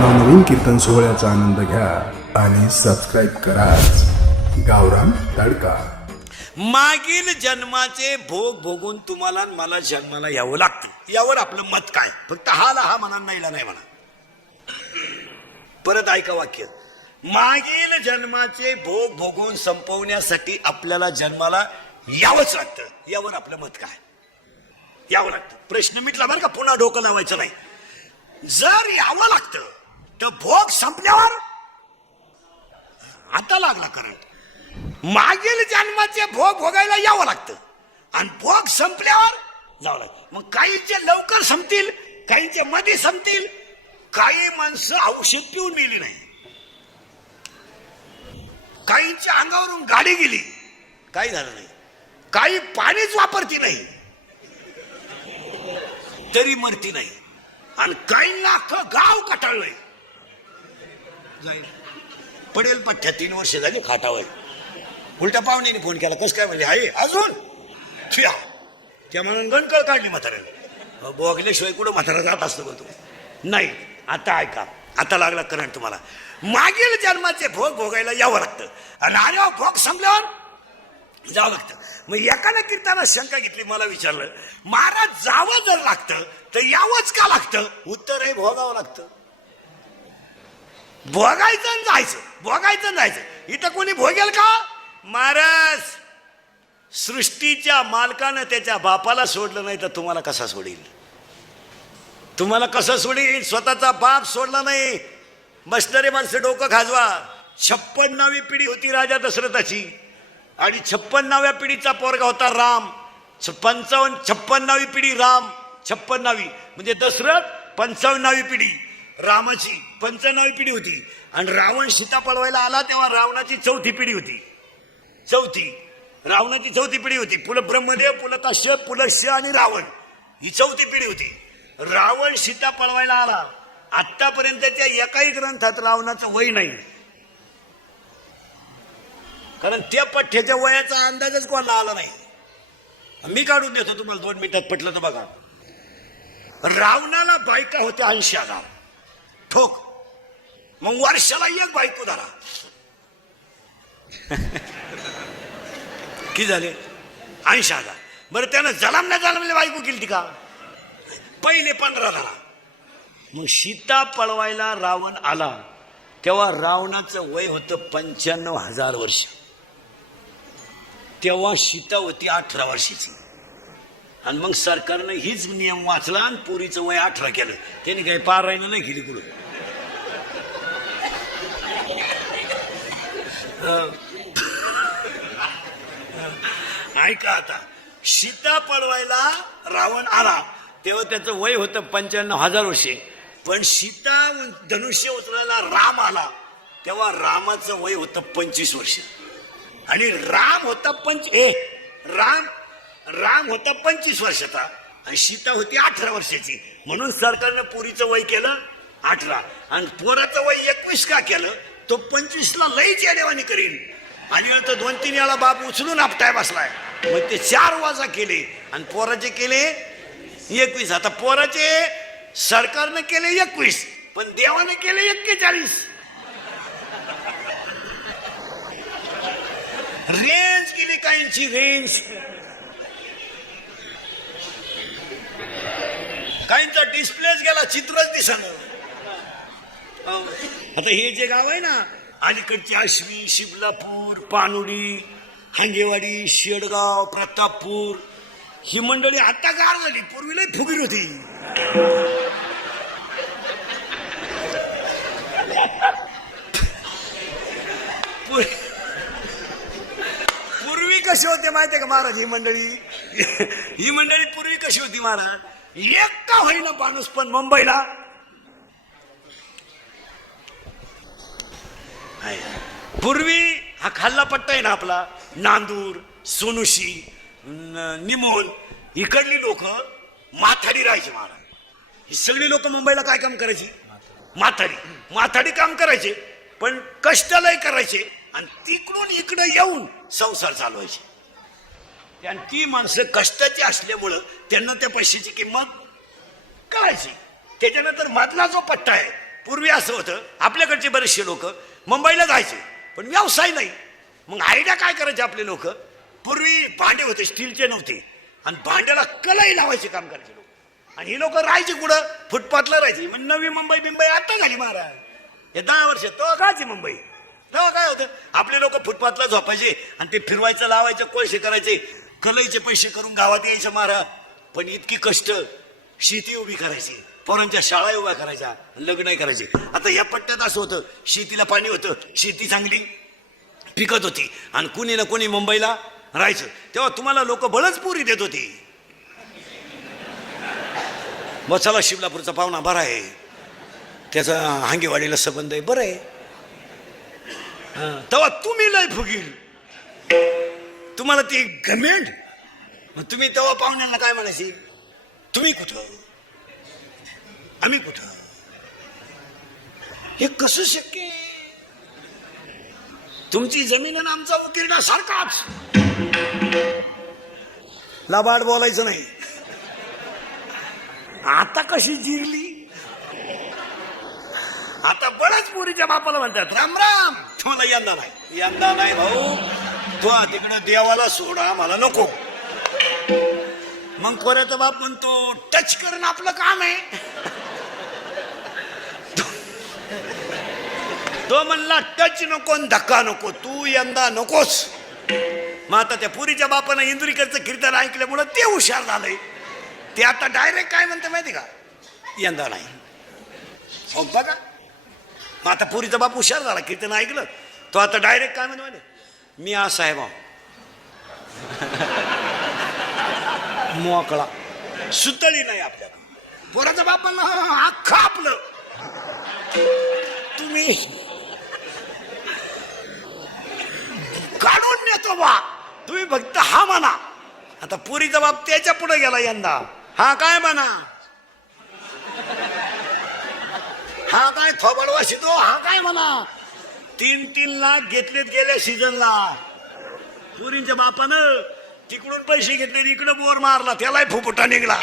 नवनवीन कीर्तन सोहळ्याचा आनंद घ्या आणि सबस्क्राईब करा. गावराम तडका. मागील जन्माचे भोग भोगून तुम्हाला मला जन्माला यावं लागते. यावर आपलं मत काय? फक्त हाला हा म्हणा नाहीला नाही म्हणा. परत ऐका वाक्य. मागील जन्माचे भोग भोगून संपवण्यासाठी आपल्याला जन्माला यावंच लागतं. यावर आपलं मत काय? यावं लागतं. प्रश्न मिटला बरं का पुन्हा डोकं लावायचं नाही. जर यावं लागतं तर भोग संपल्यावर आता लागला करंट. मागील जन्माचे भोग भोगायला यावं लागतं. आणि भोग संपल्यावर जावं लागतं. मग काहींचे लवकर संपतील काहींचे मध्ये संपतील काही माणसं औषध पिऊन मेली नाही. काहींच्या अंगावरून गाडी गेली. काही झालं नाही. काही पाणीच वापरती नाही. तरी मरती नाही. आणि काहींना अख्खं गाव कटाळलंय. जाईल. पडेल पठ्ठ्या तीन वर्ष झाली खाटावर. उलट्या पाहुण्याने फोन केला कसं काय म्हणजे आहे अजून? ठिया त्या म्हणून गणकळ काढली म्हाताऱ्याला. बोगल्याशिवाय कुठं म्हातारा जात असतो का तू? नाही आता ऐका आता लागला करंट तुम्हाला. मागील जन्माचे भोग भोगायला यावं लागतं. आणि आल्यावर हो, भोग संपल्यावर जावं लागतं. मग एकानं कीर्ताना शंका घेतली मला विचारलं महाराज जावं जर लागतं तर यावंच का लागतं? उत्तर हे भोगावं लागतं. भोगायचं जायचं भोगायचं जायचं. इथं कोणी भोगेल का? महाराज सृष्टीच्या मालकानं त्याच्या बापाला सोडलं नाही तर तुम्हाला कसा सोडील? तुम्हाला कसं सोडील? स्वतःचा बाप सोडला नाही. बसणारे माणसं डोकं खाजवा. छप्पन्नावी पिढी होती राजा दशरथाची. आणि छप्पन्नाव्या पिढीचा पोरगा होता राम. छ- पंचावन्न छप्पन्नावी पिढी राम. छप्पन्नावी. म्हणजे दशरथ पंचावन्नावी पिढी. रामाची पंचनावी पिढी होती. आणि रावण सीता पळवायला आला तेव्हा रावणाची चौथी पिढी होती. चौथी. रावणाची चौथी पिढी होती. पुलं ब्रह्मदेव पुलं काश्यप पुलं श आणि रावण. ही चौथी पिढी होती. रावण सीता पळवायला आला. आतापर्यंतच्या एकाही ग्रंथात रावणाचं वय नाही. कारण त्या पठ्ठ्याच्या वयाचा अंदाजच कोणाला आला नाही. मी काढून देतो तुम्हाला दोन मिनिटात पटलं तर बघा. रावणाला बायका होत्या ऐंशी हजार. ठोक. मग वर्षाला एक बायको धरा. किती झाले? ऐंशी हजार. बरं त्यानं जलमल्या जलमल्या बायको केली ती का? पहिले पंधरा झाला मग सीता पळवायला रावण आला. तेव्हा रावणाचं वय होतं पंच्याण्णव हजार वर्ष. तेव्हा सीता होती अठरा वर्षाची. आणि मग सरकारनं हीच नियम वाचला आणि पोरीचं वय अठरा केलं. त्यांनी काही पार राहिलं नाही केली कुठं. ऐका आता. सीता पळवायला रावण आला. तेव्हा त्याचं वय होतं पंच्याण्णव हजार वर्षे. पण सीता धनुष्य उचलायला राम आला. तेव्हा रामाचं वय होतं पंचवीस वर्ष. आणि राम होता पंच ए राम राम होता पंचवीस वर्षाचा. आणि सीता होती अठरा वर्षाची. म्हणून सरकारनं पुरीचं वय केलं अठरा. आणि पोराचं वय एकवीस का केलं? तो पंचवीसला लईच देवाने करीन. आणि तर दोन तीन वेळा बाप उचलून आपटाय बसलाय. मग ते चार वाजा केले. आणि पोराचे केले एकवीस. आता पोराचे सरकारनं केले एकवीस पण देवाने केले एक्केचाळीस. रेंज केली काहींची रेंज. काहींचा डिस्प्लेच गेला चित्रच दिसणं आता हे जे गाव आहे ना अलीकडचे आश्वी शिबलापूर पानुडी हांगेवाडी शेडगाव प्रतापपूर ही मंडळी आता गार झाली. पूर्वीला फुगीर होती. पूर्वी पूर्वी कशी होते माहितीये का महाराज ही मंडळी? ही मंडळी पूर्वी कशी होती महाराज? एक का होईना माणूस पण मुंबईला पूर्वी हा खाल्ला पट्टा आहे ना आपला नांदूर सोनुशी निमोल इकडली लोक माथाडी राहायची महाराज. ही सगळी लोक मुंबईला काय काम करायची? माथाडी. माथाडी काम करायचे पण कष्टालाही करायचे आणि तिकडून इकडं येऊन संसार चालवायचे. आणि ती माणसं कष्टाची असल्यामुळं त्यांना त्या पैशाची किंमत कळायची. त्याच्यानंतर मधला जो पट्टा आहे पूर्वी असं होतं आपल्याकडचे बरेचसे लोक मुंबईला जायचे. पण व्यवसाय नाही. मग आयडिया काय करायचे आपले लोक? पूर्वी भांडे होते स्टीलचे नव्हते. आणि भांड्याला कलाई लावायचे काम करायचे लोक. आणि ही लोक राहायचे कुठं? फुटपाथला राहायची. मग नवी मुंबई बिंबई आता झाली महाराज. हे दहा वर्ष तो राहायची मुंबई. तेव्हा काय होतं? आपले लोक फुटपाथला झोपायचे आणि ते फिरवायचं लावायचं कोळसे करायचे. कलईचे पैसे करून गावात यायचं महाराज. पण इतकी कष्ट शेती उभी करायची. पोरांच्या शाळा उभ्या करायच्या लग्न करायचे. आता या पट्ट्यात असं होतं शेतीला पाणी होतं शेती चांगली पिकत होती. आणि कुणी ना कोणी मुंबईला राहायचं. तेव्हा तुम्हाला लोक बळच पुरी देत होती. मग चला शिवलापूरचा पाहुणा बरा आहे. त्याचा हांगेवाडीला संबंध आहे बरं आहे. तेव्हा तुम्ही लय फुगील तुम्हाला ती गमेंट मग तुम्ही तेव्हा पाहुण्यांना काय म्हणायची? तुम्ही कुठं? आम्ही कुठं? हे कसं शक्य तुमची जमीन आणि आमचा उकिरडा सारखाच लाबाड बोलायचं नाही. आता कशी जिरली? आता बऱ्याच पोरीच्या बापाला म्हणतात राम राम. तुम्हाला यंदा नाही. यंदा नाही भाऊ. तो तिकडं देवाला सोडा मला नको. मग कोऱ्याचा बाप म्हणतो टच करणं आपलं काम आहे. तो म्हणला टच नको आणि धक्का नको तू यंदा नकोस. मग आता त्या पुरीच्या बापानं इंदुरीकरचं कीर्तन ऐकल्यामुळं ते हुशार झालंय. ते आता डायरेक्ट काय म्हणते माहिती का? यंदा नाही. हो बघा. मग आता पुरीचा बाप हुशार झाला कीर्तन ऐकलं. तो आता डायरेक्ट काय म्हणतो माहिती? मी असा आहे. मोकळा. सुतळी नाही आपल्याला. पोराचा बाप म्हणला अख्खा आपलं. तुम्ही काढून तुम्ही फक्त हा म्हणा. आता पुरीचा बाप त्याच्या पुढे गेला यंदा. हा काय म्हणा? हा काय थोबड वाशितो हा काय म्हणा? तीन तीन लाख घेतलेत गेले सीझनला पुरींच्या बापानं तिकडून पैसे घेतले इकडं बोर मारला त्यालाही फुफुटा निघला.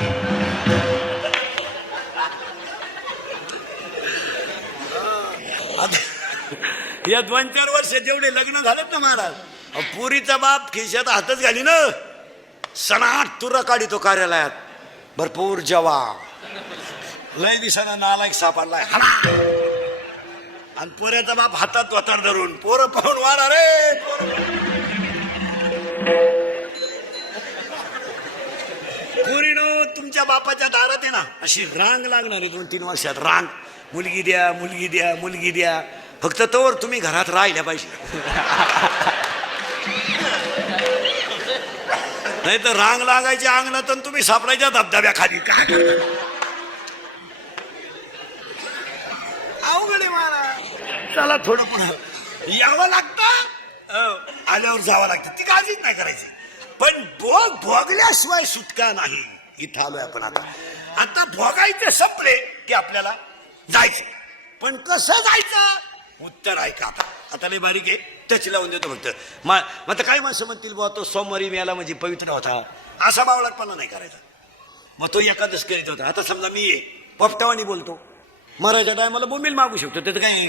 या दोन चार वर्ष जेवढे लग्न झालेत ना महाराज पुरीचा बाप खिशात हातच घाली ना. सणाट तुरा काढितो कार्यालयात. भरपूर जवा लय दिसाना नालायक सापडलाय आणि पोऱ्याचा बाप हातात वतार धरून पोरं पाहून वाढा रे. पोरीनो तुमच्या बापाच्या दारात आहे ना अशी रांग लागणार आहे दोन तीन वर्षात. रांग. मुलगी द्या मुलगी द्या मुलगी द्या. फक्त तोवर तुम्ही घरात राहिल्या पाहिजे. नाही तर रांग लागायची अंगणात तुम्ही सापडायच्या धबधब्याखाली. करणार? अवघड चला थोडं पुढं. यावं लागतं? आल्यावर जावं लागतं. ती काळजीच नाही करायची. पण भोग भोगल्याशिवाय सुटका नाही. इथं आलोय आपण आता. आता भोगायचे संपले की आपल्याला जायचे. पण कसं जायचं? उत्तर ऐका आता. आता लय बारीक आहे. टच लावून देतो फक्त. मा मग आता काय माणसं म्हणतील बुवा तो सोमवारी मिळाला म्हणजे पवित्र होता? असा बावळटपणा नाही करायचा. मग तो एकादश करीत होता. आता समजा मी ये बोलतो. मरायच्या टायमाला बोंबील मागू शकतो त्याचं काही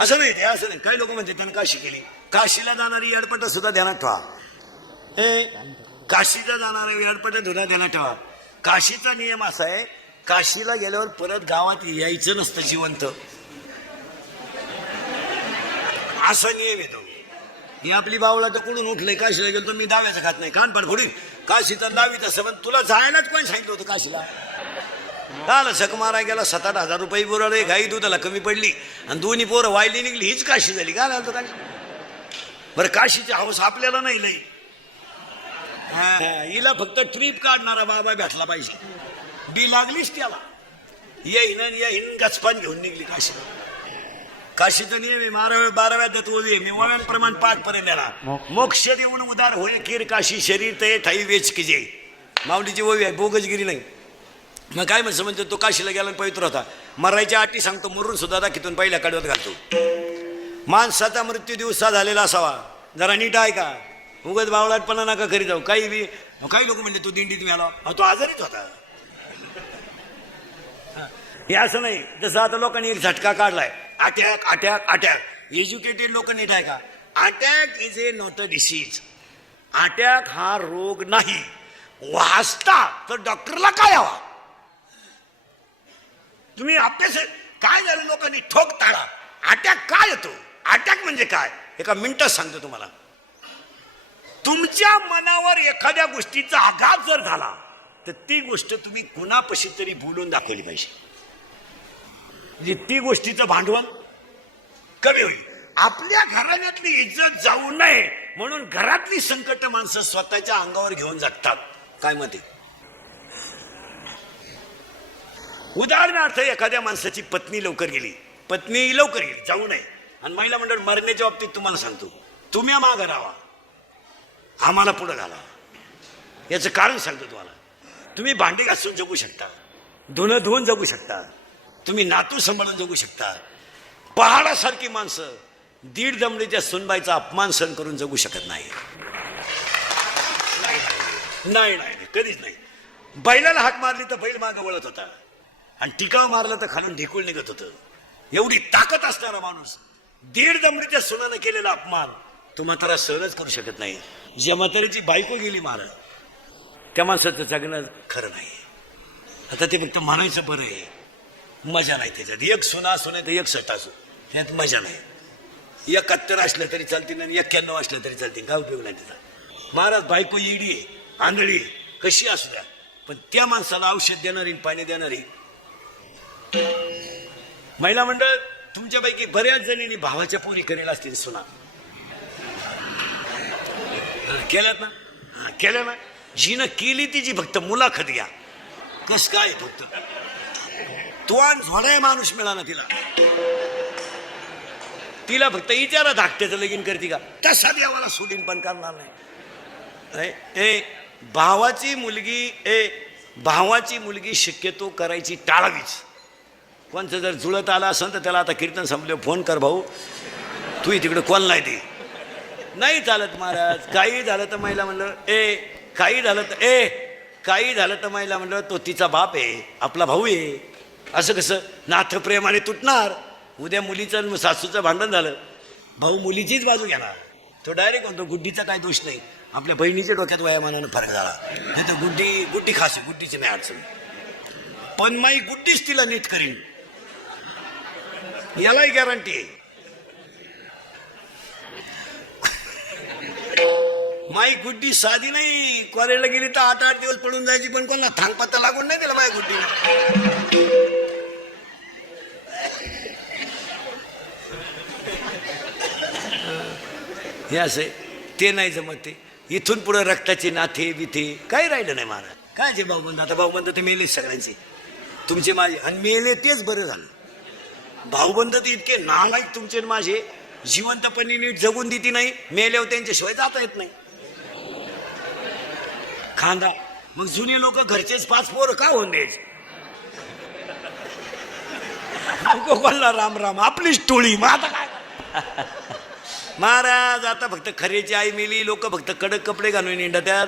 असं नाही ते असं नाही. काही लोक म्हणते त्यानं काशी केली. काशीला जाणारी अडपट सुद्धा ध्यानात ठेवा. ए काशीला जाणारा अडपट सुद्धा ध्यानात ठेवा. काशीचा नियम असा आहे काशीला गेल्यावर परत गावात यायचं नसतं जिवंत. असं नियम येतो. ही आपली बावळा तर कुठून उठलंय काशीला गेलो तर मी दाव्याचं खात नाही कानपाड काशी तर दावीत असं पण तुला जायलाच कोण सांगितलं होतं काशीला? झालं सक मारा गेला सात आठ हजार रुपये बोराले गाई दुधाला कमी पडली आणि दोन्ही पोरं वायली निघली हीच काशी झाली. काय झालं काशी? बरं काशीची हौस आपल्याला नाही लई. हा, हिला फक्त ट्रीप काढणारा बाबा भेटला पाहिजे. बी लागलीच त्याला. येईन येईन गचपान घेऊन निघली काशीला. काशीचा नियम आहे बाराव्या बाराव्या तत्वोदय मी प्रमाण पाठ पर्यंत येणार मोक्ष देऊन उदार होईल कीर काशी. शरीर ते ठाई वेच की जे. माऊलीची ओवी आहे बोगजगिरी नाही. मग काय म्हणतो म्हणजे तो काशीला गेला पवित्र होता. मरायच्या अटी सांगतो मरून सुद्धा दाखितून पहिल्या कडव्यात घालतो. माणसाचा मृत्यू दिवसा झालेला असावा. जरा नीट आहे का उगत बावळाटपणा नका करी जाऊ. काही बी काही लोक म्हणजे तो दिंडीत मिळाला तो आजारीच होता. हा. हे असं नाही. जसं आता लोकांनी एक झटका काढलाय. अटॅक अटॅक अटॅक एज्युकेटेड लोक नीट आहे का? Attack is a not a disease attack हा रोग नाही. वाचता तर डॉक्टरला काय हवा? तुम्ही अभ्यास काय झालं लोकांनी? ठोक ताळा अटॅक काय येतो? अटॅक म्हणजे काय? एका मिनिटात सांगतो तुम्हाला. तुमच्या मनावर एखाद्या गोष्टीचा आघात जर झाला तर ती गोष्ट तुम्ही कुणापशी तरी बोलून दाखवली पाहिजे. म्हणजे ती गोष्टीचं भांडवल कमी होईल. आपल्या घराण्यातली इज्जत जाऊ नये म्हणून घरातली संकट माणसं स्वतःच्या अंगावर घेऊन जगतात. काय मते? उदाहरणार्थ एखाद्या माणसाची पत्नी लवकर गेली. पत्नी लवकर गेली जाऊ नये. आणि महिला मंडळ मरण्याच्या बाबतीत तुम्हाला सांगतो तुम्ही मागं राहा आम्हाला पुढं घाला याचं कारण सांगतो तुम्हाला. तुम्ही भांडी घासून जगू शकता. धुणं धुवून जगू शकता. तुम्ही नातू सांभाळून जगू शकता. पहाडासारखी माणसं दीड दमडीच्या सुनबाईचा अपमान सहन करून जगू शकत नाही. नाही नाही नाही, कधीच नाही. बैलाला हाक मारली तर बैल मागं वळत होता. आणि टिकाव मारला तर खालून ढिकूळ निघत होतं. एवढी ताकद असणारा माणूस दीड दमडीच्या सुनानं केलेला अपमान तो म्हातारा सहनच करू शकत नाही. ज्या म्हाताऱ्याची बायको गेली मार त्या माणसाचं जगणं खरं नाही. आता ते फक्त म्हणायचं बरं आहे. मजा नाही त्याच्यात. एक सुना सुने नाही तर एक सटासू त्यात मजा नाही. एकाहत्तर असलं तरी चालतील आणि एक्क्याण्णव असलं तरी चालतील. काय उपयोग नाही त्याचा. महाराज बायको येडी आंधळी कशी असू द्या. पण त्या माणसाला औषध देणारी पाणी देणारी. महिला मंडळ तुमच्यापैकी बऱ्याच जणींनी भावाच्या पोरी करेल असतील सुना. केल्यात ना? केल्या ना? जिनं केली तिची फक्त मुलाखत घ्या. कस काय फक्त? तो झोडाय माणूस मिळाला तिला. तिला फक्त इचारा धाकट्याचं लगीन करते का? तसा देवाला सोडीन पण करणार नाही. ए ए, भावाची मुलगी ए भावाची मुलगी शक्यतो करायची टाळावीच. कोणचं जर जुळत आलं असेल तर त्याला आता कीर्तन संपले फोन कर भाऊ. तू तिकडे कोण नाही ते? नाही चालत महाराज. काही झालं तर महिला म्हणलं ए काही झालं तर ए काही झालं तर महिला म्हणलं तो तिचा बाप आहे आपला भाऊ आहे. असं कसं? नाथ प्रेमाने तुटणार. उद्या मुलीचं सासूचं भांडण झालं. भाऊ मुलीचीच बाजू घेणार. तो डायरेक्ट म्हणतो गुड्डीचा काय दोष नाही. आपल्या बहिणीच्या डोक्यात वयामानानं फरक झाला. नाही तर गुड्डी गुड्डी खास गुड्डीची नाही अडचण. पण माई गुड्डीच तिला नीट करीन. यालाही गॅरंटी आहे. माई गुड्डी साधी नाही. कॉलेजला गेली तर आठ आठ दिवस पडून जायची पण कोणाला थांगपत्ता लागून नाही दिला माय गुड्डी हे असे ते नाही जमत ते. इथून पुढे रक्ताचे नाथे बिथे काही राहिलं नाही महाराज. काय जे भाऊबंद आता भाऊबंद ते मेले सगळ्यांचे. तुमचे माझे आणि मेले तेच बरं झालं. भाऊबंद तर इतके नालायक तुमचे आणि माझे. जिवंतपणी नीट जगून देती नाही. मेल्यावर त्यांच्याशिवाय जाता येत नाही. खांदा मग जुने लोक घरचेच पाच पोर का होऊन द्यायचे? कोणला राम राम आपलीच टोळी मग आता काय? महाराज आता फक्त खरेची आई मिली लोक फक्त कडक कपडे घालून निंडा त्यात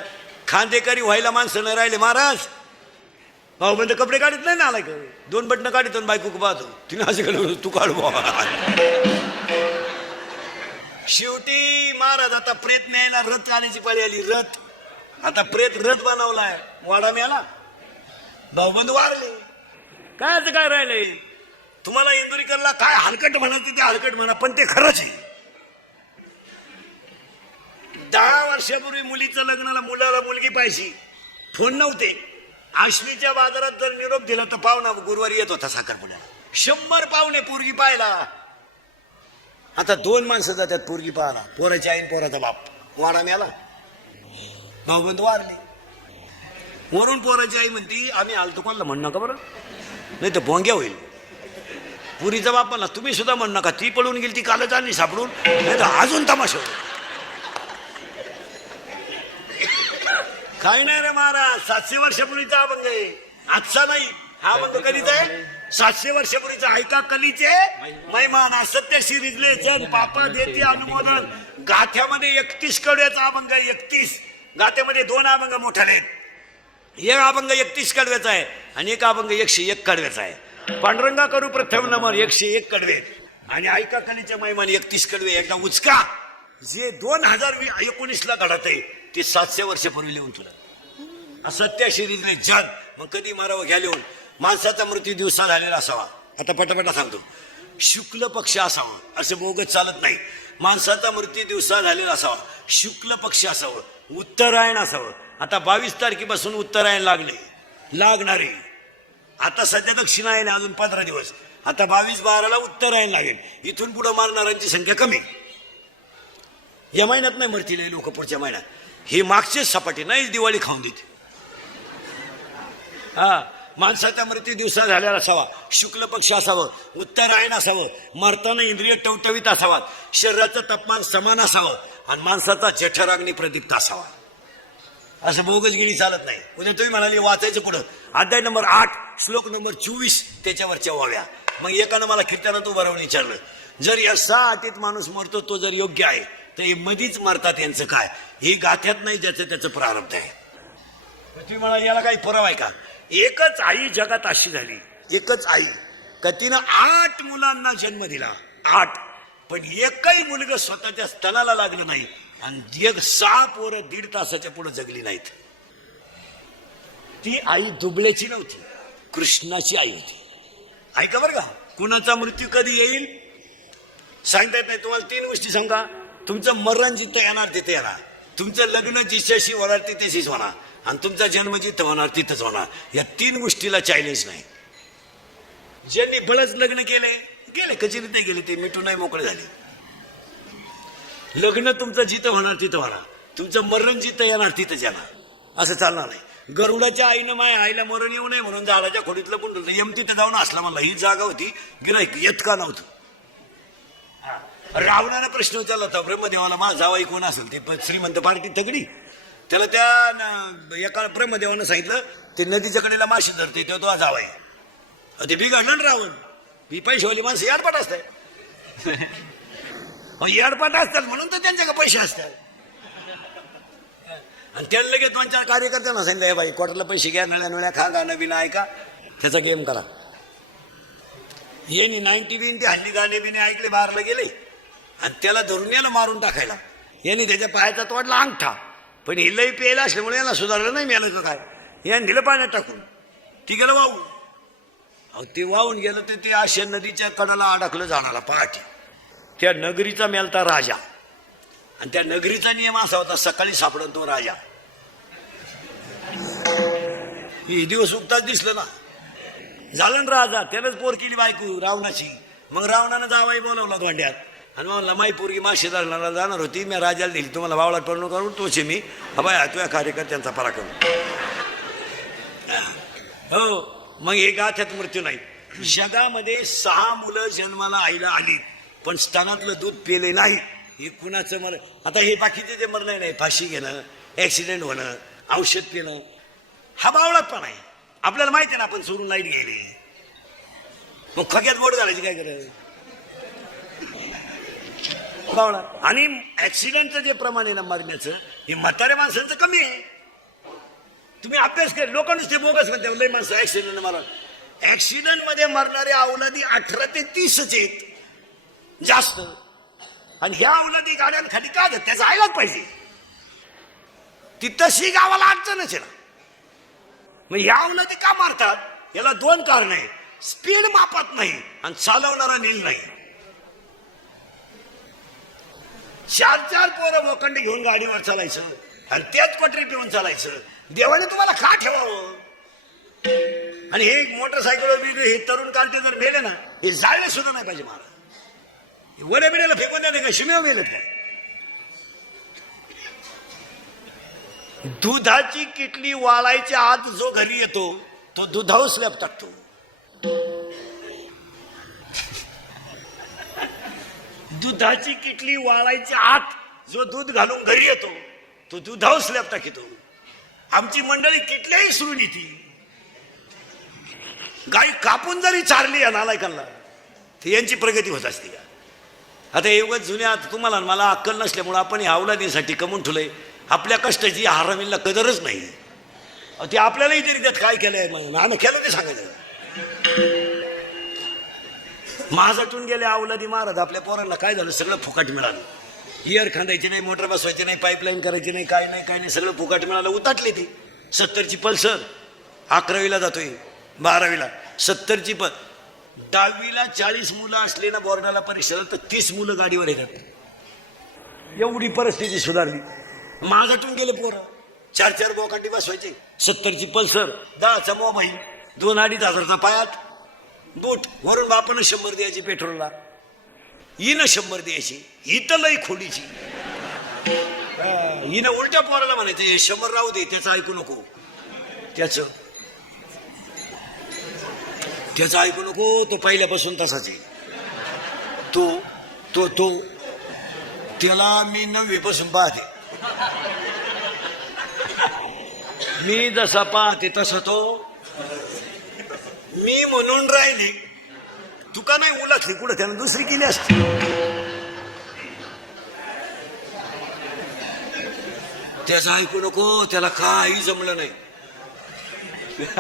खांदेकरी व्हायला माणसं न राहिले महाराज. भाऊ म्हणजे कपडे काढत नाही ना आलाय का दोन बटणं काढतो आणि बायको पाहतो तिने असं केलं तू काढ बाबा. शेवटी महाराज आता प्रेत न्यायला रथ आणायची पाळी आली. रथ. आता प्रेत रथ बनवलाय. वाडा मिळाला. भाऊबंद वारले. काय असं काय राहिलंय तुम्हाला इंदुरीकरला काय हलकट म्हणायचं ते हलकट म्हणा पण ते खरंच आहे. दहा वर्षापूर्वी मुलीचं लग्नाला मुलाला मुलगी पाहिजे. फोन नव्हते. आश्वीच्या बाजारात जर निरोप दिला तर पाहुणा गुरुवारी येत होता साखरपुड्या शंभर पाहुणे पोरगी पाहायला. आता दोन माणसं जातात पोरगी पाहायला. पोराची आईन पोराचा बाप. वाडा मिळाला भाऊबंद वारली. वरून पोराची आई म्हणती आम्ही आलतो कोणाला म्हण नका बरं? नाही तर भोंग्या होईल. पुरीचा बाप म्हणला तुम्ही सुद्धा म्हण नका. ती पळून गेली ती कालच आणली सापडून. नाही तर अजून तमाशा होईल. काही नाही रे महाराज. सातशे वर्षापूर्वीचा अभंग आहे. आजचा नाही. हा अभंग कधीचा आहे? सातशे वर्षापूर्वीचा ऐका कलीचे मैमान असत्य शिरिजले जन पापा देते अनुमोदन. गाथ्यामध्ये एकतीस कडव्याचा अभंग आहे एकतीस. गाथ्यामध्ये दोन अभंग मोठाले आहेत एक अभंग एकतीस कडव्याचा आहे आणि एक अभंग एकशे एक कडव्याचा आहे. पांडुरंगा करू प्रथम नंबर एकशे एक कडवे आणि ऐका कलेच्या मैमान एकतीस कडवे एकदा उचका. जे दोन हजार एकोणीसला घडत आहे ती सातशे वर्षापूर्वी लिहून तुला सत्याशिरीने जग. मग कधी मारावं घ्या लिहून. माणसाचा मृत्यू दिवसा झालेला असावा. आता पटापटा सांगतो. शुक्ल पक्ष असावा. असं बोगत चालत नाही. माणसाचा मृत्यू दिवसा झालेला असावा. शुक्ल पक्ष असावं. उत्तरायण असावं. आता बावीस तारखेपासून उत्तरायण लागले. लागणारे. आता सध्या दक्षिणायन अजून पंधरा दिवस. आता बावीस बाराला उत्तरायण लागेल. इथून पुढे मारणाऱ्यांची संख्या कमी. या महिन्यात नाही मरतील लोक पुढच्या महिन्यात. हे मागचीच सपाटी नाही दिवाळी खाऊन देते. हा माणसाचा मृत्यू दिवसा झालेला असावा. शुक्ल पक्ष असावं उत्तरायण असावं मरताना इंद्रिय टवटवीत असावा शरीराचं तापमान समान असावं आणि माणसाचा जठराग्नी प्रदीप्त असावा. असं बोगस गेली चालत नाही. उद्या तुम्ही म्हणाले वाचायचं पुढं अध्याय नंबर आठ श्लोक नंबर चोवीस त्याच्यावरच्या वाव्या. मग एकानं मला कीर्तनात उभारवून विचारलं जर या सहा अटीत माणूस मरतो तो जर योग्य आहे तर हे मधीच मरतात यांचं काय? हे गाथ्यात नाही ज्याचं त्याचं प्रारब्ध आहे. पृथ्वी तुम्ही म्हणाल याला काही पुरावा आहे का? एकच आई जगात अशी झाली. एकच आई. का तिनं आठ मुलांना जन्म दिला. आठ. पण एकही मुलगा स्वतःच्या स्तनाला लागलं नाही. आणि एक सहा पोरं दीड तासाच्या पुढे जगली नाहीत. ती आई दुबळ्याची नव्हती. कृष्णाची आई होती. ऐका बरं का? कुणाचा मृत्यू कधी येईल? सांगता येत नाही. तुम्हाला तीन गोष्टी सांगा तुमचं मरण जिथं येणार तिथे येणार. तुमचं लग्न जिच्याशी होणार तिथेशीच होणार. आणि तुमचा जन्म जिथं होणार तिथंच होणार. या तीन गोष्टीला चॅलेंज नाही. ज्यांनी बळच लग्न केले गेले कचेरीत नाही गेले ते मिटू नाही मोकळे झाले. लग्न तुमचं जिथं होणार तिथं होणार. तुमचं मरण जिथं येणार तिथंच येणार. असं चालणार नाही. गरुडाच्या आईनं माय आईला मरण येऊ नये म्हणून झाडाच्या खोडीतलं पण यम तिथं जाऊन असला मला ही जागा होती गिराईक येत का नव्हतं? रावणानं प्रश्न विचारला होता ब्रह्मदेवाला माझा जावाई कोण असेल? ते प- श्रीमंत पार्टी तगडी. त्याला त्या एका ब्रह्मदेवानं सांगितलं ते नदीच्या कडेला माशी धरते तेव्हा तो जावाई अहो, ते बिघडलं ना रावण. ही पैशावाली माणसं याडपाट असतात. मग याडपाट असतात म्हणून तर त्यांच्याकडे पैसे असतात. आणि त्याला लगेच दोन चार कार्यकर्त्यांना सांगितलं "हे बाई कोटाला पैसे घ्या नळ्या नळ्या खा गाणं बिना ऐका त्याचा गेम करा. येणी नाईन्टी बिनटी हल्ली गाणे बिने ऐकले बाहेरला गेले. आणि त्याला धरून याला मारून टाकायला. यांनी त्याच्या पायाचा तोडला अंगठा. पण हे लई प्यायला असल्यामुळे याला सुधारलं नाही मिळालं तर काय. याने दिलं पाण्यात टाकून. ती गेलं वाहून. अहो ते वाहून गेलं तर ते आशिया नदीच्या कडाला अडकलं जाणारा पहाटे. त्या नगरीचा मेलता राजा. आणि त्या नगरीचा नियम असा होता सकाळी सापडन तो राजा. हे दिवस उगताच दिसलं ना. झालं ना राजा त्यानंच पोर केली बायको रावणाची. मग रावणानं जावाई बोलवला धोंड्यात आणि मग म्हणला माई पोरगी माशी धरणारा जाणार होती. मी राजाला दिली. तुम्हाला वावळा पडणं करून तोच मी. बाय तुझ्या कार्यकर्त्यांचा पराक्रम. हो मग हे गाथ्यात मृत्यू नाही. जगामध्ये सहा मुलं जन्माला आईला आली. पण स्तनातलं दूध पिले नाही. हे कुणाचं मर आता हे बाकीचे जे मरण नाही फाशी घेणं ऍक्सिडेंट होणं औषध पिणं हा बावळात पण आहे. आपल्याला माहिती आहे ना आपण सोडून लाइट गेले मग खग्यात गोड घालायची काय गरज? बावळा आणि ऍक्सिडेंटचं जे प्रमाण आहे ना मरण्याचं हे म्हाताऱ्या माणसांचं कमी आहे. तुम्ही अभ्यास कर लोकांनीच ते बोगस म्हणते लय माणसं ऍक्सिडेंट मारा. ऍक्सिडेंटमध्ये मरणारे अवलादी अठरा ते तीसच आहेत. जास्त. आणि ह्या अवलादी गाड्यांखाली का जात त्याचं ऐकाच पाहिजे. ती तशी गावाला अडचणच आहे मग ह्या अवलादी का मारतात? याला दोन कारण आहे स्पीड मापत नाही आणि चालवणारा नील नाही. चार चार पोरं मोखंड घेऊन गाडीवर चालायचं. आणि त्याच पटरी पिऊन चालायचं. देवाने तुम्हाला का ठेवावं? आणि हे मोटरसायकल हे तरुण कांते जर मेले ना हे जाळले सुद्धा नाही पाहिजे मला. वड्या बिड्याला फेकून द्या का? शिमेव मेलेत काय दुधाची किटली वाळायच्या आत जो घरी येतो तो दुधावर स्लॅब टाकतो. दुधाची किटली वाळायची आत जो दूध घालून घरी येतो तो दुधाव स्लॅब टाकितो. आमची मंडळी किटल्याही सुरू येते गाई कापून जरी चारली या नालायकांना तर यांची प्रगती होत असते का? आता एवढं जुन्या तुम्हाला मला अक्कल नसल्यामुळं आपण या अवलादीसाठी कमवून ठेवलंय. आपल्या कष्टाची हारामीला कदरच नाही. ते आपल्यालाही तरी त्यात काय केलंय? मग आम्ही केलं ते सांगायचं. माझातून गेले अवलादी महाराज आपल्या पोरांना काय झालं सगळं फुकट मिळालं. इयर खांदायची नाही मोटर बसवायची नाही पाईपलाईन करायची नाही काय नाही काय नाही सगळं फुकट मिळालं. उताटली ती. सत्तरची पल्सर अकरावीला जातोय बारावीला. सत्तरची पल दहावीला चाळीस मुलं असले ना बोर्डाला परीक्षेला तर तीस मुलं गाडीवर येतात. एवढी परिस्थिती सुधारली. माझाटून गेले पोरं. चार चार बोकाटी बसवायचे. सत्तरची पल्सर दहाचा मोबाईल दोन अडीच हजारचा पायात. बूट वरून बापानं शंभर द्यायची पेट्रोलला. हिनं शंभर द्यायची. इथं लय लई खोडीची हिनं उलट्या पोराला म्हणायचं हे शंभर राहू दे त्याचं ऐकू नको. त्याच. त्याचं ऐकू नको तो पहिल्यापासून तसाच आहे. तो तो तो त्याला मी नववीपासून पाहते. मी जसा पाहते तसा तो मी म्हणून राहिली. तुका नाही उलटली कुठं त्यानं दुसरी केली असती? त्याचं ऐकू नको त्याला काही जमलं नाही.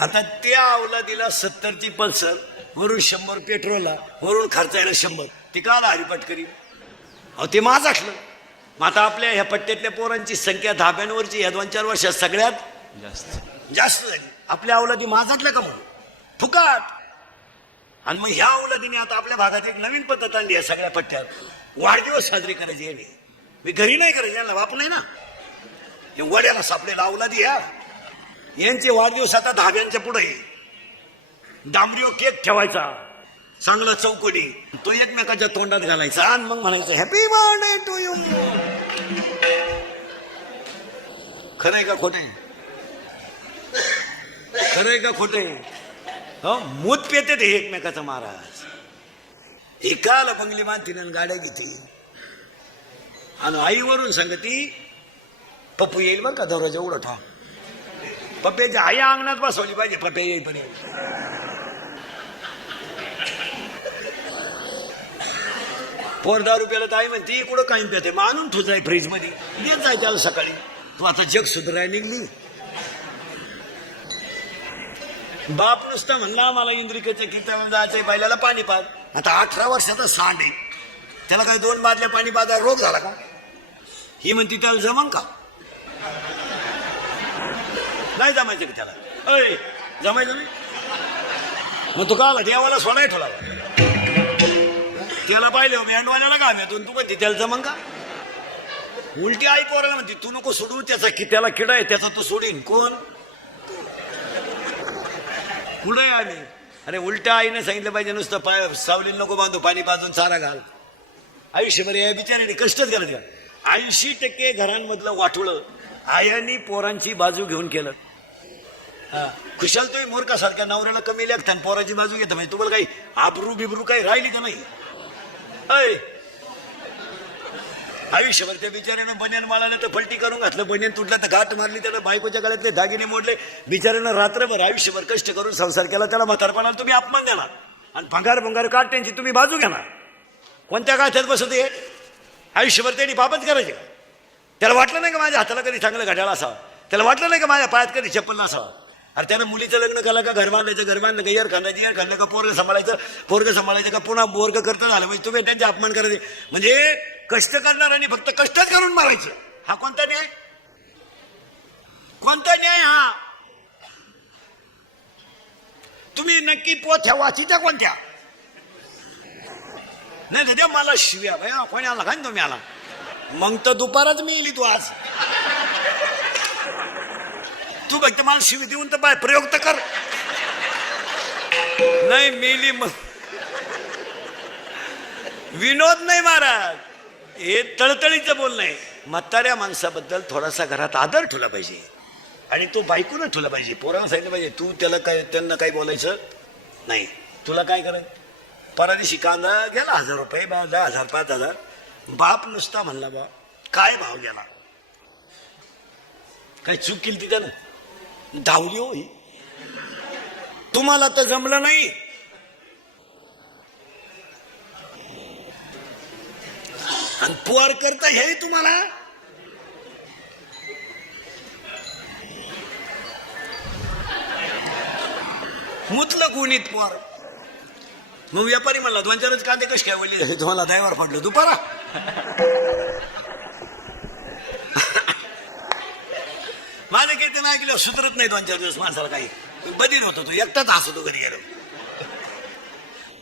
आता त्या अवलादीला सत्तरची पल्सर वरून शंभर पेट्रोलला वरून खर्चायला शंभर. ती काला हरिपट करी अहो ते माझ असलं. मग आता आपल्या ह्या पट्ट्यातल्या पोरांची संख्या धाब्यांवरची या दोन चार वर्षात सगळ्यात जास्त. जास्त झाली. आपल्या अवलादी माझातल्या का म्हणून? फुकाट. आणि मग ह्या अवलादीने आता आपल्या भागात एक नवीन पद्धत आणली आहे सगळ्या पट्ट्यात. वाढदिवस साजरी करायची याने मी. घरी नाही करायची यांना बाप नाही ना? हे वड्याला सापडेला अवलादी या. यांचे वाढदिवस आता धाब्यांच्या पुढे डांबरीवर केक ठेवायचा. चांगलं चौकडी तो एकमेकाच्या तोंडात घालायचा. आणि मग म्हणायचं हॅपी बर्थडे टू यू खरंय का खोटे? खरंय का खोटे? हो मूत पेते ते एकमेकाचा महाराज. एकाला बंगली मानतीन आणि गाड्या घेते. आणि आईवरून सांगती पप्पू येईल बरं का दरवाजा उघडा ठा पप्प्याच्या आई अंगणात बसवली पाहिजे पप्प्या येईपर्यंत. पोर दहा रुपयाला तर आई म्हणते कुठं काही पिते मग आणून आहे फ्रीजमध्ये देत जाय त्याला सकाळी. तू आता जग सुधराय निघली. बाप नुसतं म्हणला मला इंद्रिकेच्या किती जायचंय बैलाला पाणी पाज. आता अठरा वर्षाचा सांड आहे. त्याला काही दोन बादल्या पाणी पाजा रोग झाला का? ही म्हणती त्याला जमन का? नाही जमायचं का त्याला? अय जमायचं नाही. मग तू का आला? देवाला सोडाय ठेवला. त्याला पाहिले बँडवाल्याला का दोन तू म्हणते त्याला जमंग का? उलटी आई पोराला म्हणते तू नको सोडू त्याचा की त्याला किडा आहे त्याचा तू सोडीन. कोण? पुढे आहे आम्ही? अरे उलट्या आईने सांगितलं पाहिजे नुसतं पाय सावली नको बांधू पाणी बांधून चारा घाल. आयुष्यभर या बिचारीने कष्टच करत का ऐंशी टक्के घरांमधलं वाटोळं आयांनी पोरांची बाजू घेऊन केलं. हा. खुशाल तुम्ही मूर्खासारख्या नवऱ्याला कमी लागतात आणि पोराची बाजू घेता म्हणजे तुम्हाला काही आबरू बिबरू काही राहिली का नाही? अय आयुष्यभर त्या बिचाऱ्यानं बन्यान माळाला तर पलटी करून घातलं बन्यान तुटलं तर गाठ मारली त्याला बायकोच्या गळ्यातले दागिने मोडले. बिचाऱ्यानं रात्रभर आयुष्यभर कष्ट करून संसार केला त्याला म्हातारपणाला तुम्ही अपमान देणार आणि भंगार भंगार काट्यांची तुम्ही बाजू घेणार. कोणत्या गाठ्यात बसत हे? आयुष्यभर त्यांनी बाबत करायचे का? त्याला वाटलं नाही का माझ्या हाताला कधी चांगलं घड्याळ असावं? त्याला वाटलं नाही का माझ्या पायात कधी चप्पल नसावं? अरे त्यानं मुलीचं लग्न केलं का? घर बांधायचं घर बांधलं का एर खांदायचं एर खांदा का पोरग सांभाळायचं पोरग सांभाळायचं का? पुन्हा बोरग करता झालं. म्हणजे तुम्ही त्यांचे अपमान करायचे म्हणजे कष्ट करणाऱ्यांनी फक्त कष्टच करून मारायचे. हा कोणता न्याय? कोणता न्याय हा? तुम्ही नक्की पोथ्या वाचीच्या कोणत्या? नाही तर मला शिव्या कोणी आला? काय तुम्ही आला. मग तर दुपारच मी येली तू आज. तू फक्त मला शिवी देऊन तर बाय प्रयोग तर कर. नाही मेली मग विनोद नाही महाराज. हे तळतळीचं बोलणं आहे. म्हाताऱ्या माणसाबद्दल थोडासा घरात आदर ठेवला पाहिजे. आणि तो बायकोनं ठेवला पाहिजे. पोरानं सांगितलं पाहिजे तू त्याला काय त्यांना काय बोलायचं? नाही. तुला काय करायचं? परदेशी कांदा गेला हजार रुपये बा दहा हजार पाच हजार. बाप नुसता म्हणला बा काय भाव गेला? काय चूक केली ती त्यानं? धावली हो ही तुम्हाला तर जमलं नाही. आणि पोर करता हे तुम्हाला. मुतलं गुणीत पोर मग व्यापारी म्हणला दोन चारच कांदे कसे काय तुम्हाला ड्रायव्हर पडलं दुपारा. माझं कीर्तन ऐकलं सुधरत नाही दोन चार दिवस माणसाला काही. बदीन होतो तो एकटाच हसतो घरी गेलो